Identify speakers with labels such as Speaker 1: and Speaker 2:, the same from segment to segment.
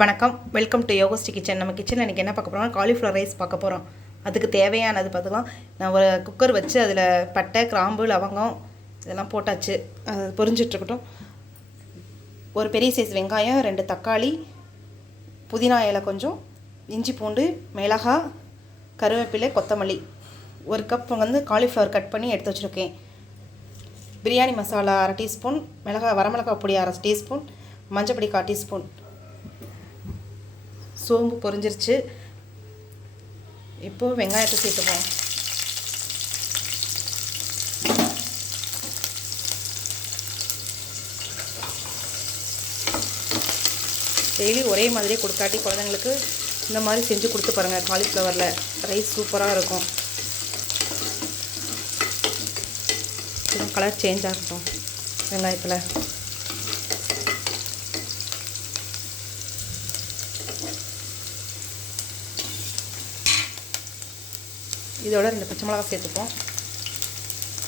Speaker 1: வணக்கம். Welcome to யோகஸ்டி kitchen நம்ம கிச்சனில் இன்றைக்கி என்ன பார்க்க போகிறோம் காலிஃப்ளவர் ரைஸ் பார்க்க போகிறோம் அதுக்கு தேவையானது பார்த்துக்கலாம். நான் ஒரு குக்கர் வச்சு அதில் பட்டை கிராம்பு லவங்கம் இதெல்லாம் போட்டாச்சு. அது பொரிஞ்சிட்ருக்கட்டும். ஒரு பெரிய சைஸ் வெங்காயம் ரெண்டு தக்காளி புதினா இலை கொஞ்சம் இஞ்சி பூண்டு மிளகா கருவேப்பிலை கொத்தமல்லி. ஒரு கப் வந்து காலிஃப்ளவர் கட் பண்ணி எடுத்து வச்சுருக்கேன். பிரியாணி மசாலா அரை டீஸ்பூன் மிளகா வரமிளகாய் பொடி அரை டீஸ்பூன் மஞ்சப்பொடி கால் டீஸ்பூன் சோம்பு பொரிஞ்சிருச்சு. இப்போது வெங்காயத்தை சேர்த்துப்போம் டெய்லி ஒரே மாதிரியே கொடுக்காட்டி குழந்தைங்களுக்கு இந்த மாதிரி செஞ்சு கொடுத்து பாருங்கள் காலிஃப்ளவரில். ரைஸ் சூப்பராக இருக்கும். கலர் சேஞ்ச் ஆகட்டும் வெங்காயத்தில். இதோட ரெண்டு பச்சை மிளகா சேர்த்துப்போம்.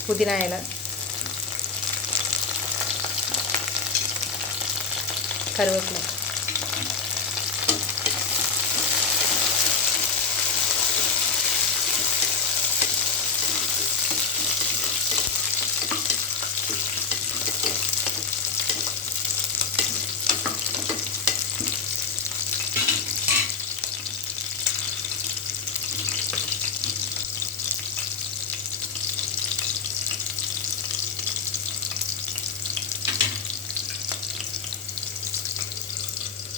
Speaker 1: புதினா இலை. கருவேப்பிலை.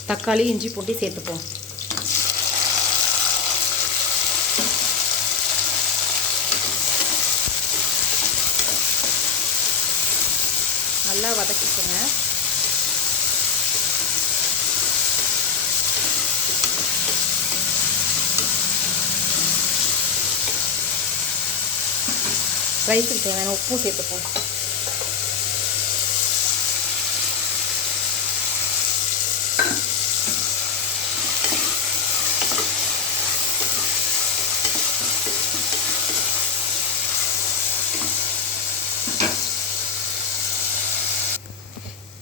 Speaker 1: தக்காளி இஞ்சி பூட்டி சேர்த்துப்போம். நல்லா வதக்கிக்கோங்க. ரைஸுக்கு தேவையான உப்பும் சேர்த்துப்போம்.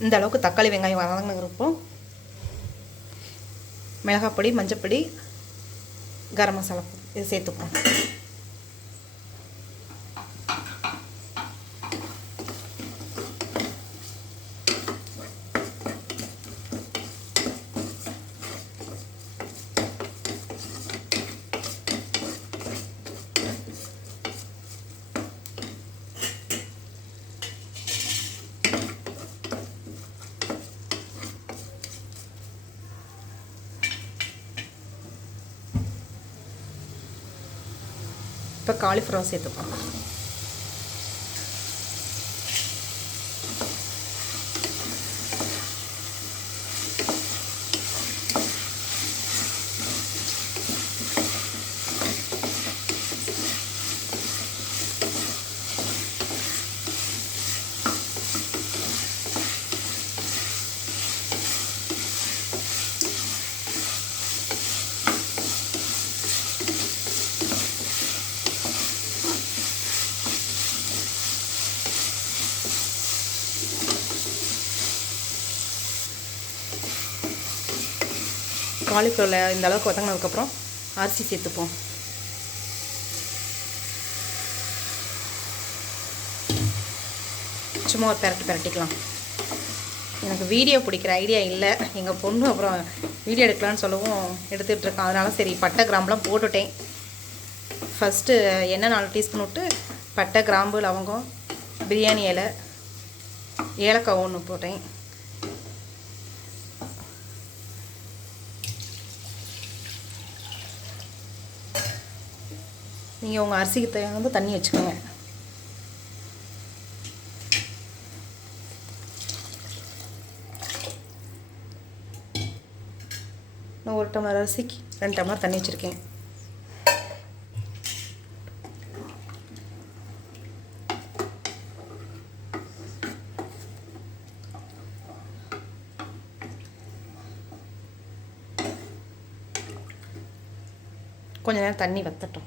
Speaker 1: இந்த அளவுக்கு தக்காளி வெங்காயம் வதங்கினப்போ மிளகாப்பொடி மஞ்சப்பொடி கரம் மசாலா இது சேர்த்துப்போம். இப்போ காலிஃப்ளவர் சேர்த்துப்போம் காலிஃப்ளவரில் இந்த அளவுக்கு வதங்கினதுக்கப்புறம் அரிசி சேர்த்துப்போம். சும்மா ஒரு பெரட்டு பெரட்டிக்கலாம். எனக்கு வீடியோ பிடிக்கிற ஐடியா இல்லை. எங்கள் பொண்ணு அப்புறம் வீடியோ எடுக்கலான்னு சொல்லவும் எடுத்துகிட்ருக்கேன் அதனால சரி பட்டை கிராம்புலாம் போட்டுட்டேன். ஃபஸ்ட்டு எண்ணெய் நாலு டீஸ்பூன் விட்டு பட்டை கிராம்பு லவங்கம் பிரியாணி இலை ஏலக்காய் ஒன்று போட்டேன். நீங்கள் உங்கள் அரிசிக்கு தகுந்த தண்ணி வச்சுக்கோங்க. நான் ஒரு டம்ளர் அரிசிக்கு ரெண்டு டம்ளர் தண்ணி வச்சுருக்கேன். கொஞ்ச நேரம் தண்ணி வத்தட்டும்.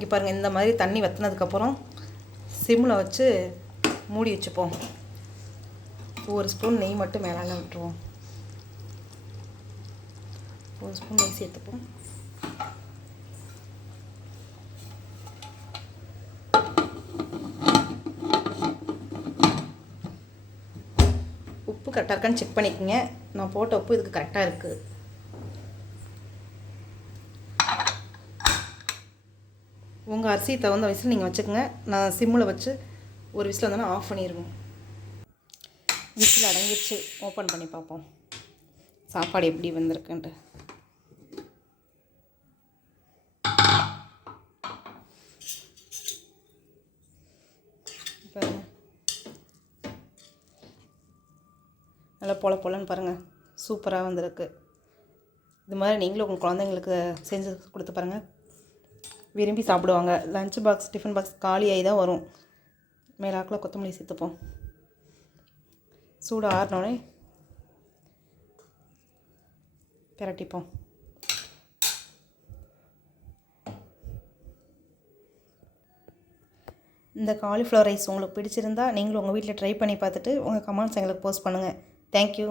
Speaker 1: இங்கே பாருங்கள் இந்த மாதிரி தண்ணி வற்றினதுக்கப்புறம் சிம்மில் வச்சு மூடி வச்சுப்போம். ஒரு ஸ்பூன் நெய் மட்டும் மேலே விட்டுருவோம். ஒரு ஸ்பூன் நெய் சேர்த்துப்போம். உப்பு கரெக்டாக இருக்கான்னு செக் பண்ணிக்கோங்க. நான் போட்ட உப்பு இதுக்கு கரெக்டாக இருக்குது உங்கள் அரிசி தகுந்த வயசில் நீங்கள் வச்சுக்கோங்க. நான் சிம்மில் வச்சு ஒரு விசில் வந்தோன்னா ஆஃப் பண்ணிடுவோம் விசில் அடங்கிடுச்சு ஓப்பன் பண்ணி பார்ப்போம். சாப்பாடு எப்படி வந்திருக்குன்ட்டு. பாருங்கள் நல்லா பொல பொலன்னு பாருங்கள் சூப்பராக வந்திருக்கு. இது மாதிரி நீங்களும் உங்கள் குழந்தைங்களுக்கு செஞ்சு கொடுத்து பாருங்கள் விரும்பி சாப்பிடுவாங்க. லஞ்ச் பாக்ஸ் டிஃபன் பாக்ஸ் காலியாகி தான் வரும். மேலாக்கில் கொத்தமல்லி சேர்த்துப்போம். சூடு ஆறினோடனே பிரட்டிப்போம். இந்த காலிஃப்ளவர் ரைஸ் உங்களுக்கு பிடிச்சிருந்தா நீங்களும் உங்கள் வீட்டில் ட்ரை பண்ணி பார்த்துட்டு உங்கள் கமெண்ட்ஸ் எங்களுக்கு போஸ்ட் பண்ணுங்கள் தேங்க்யூ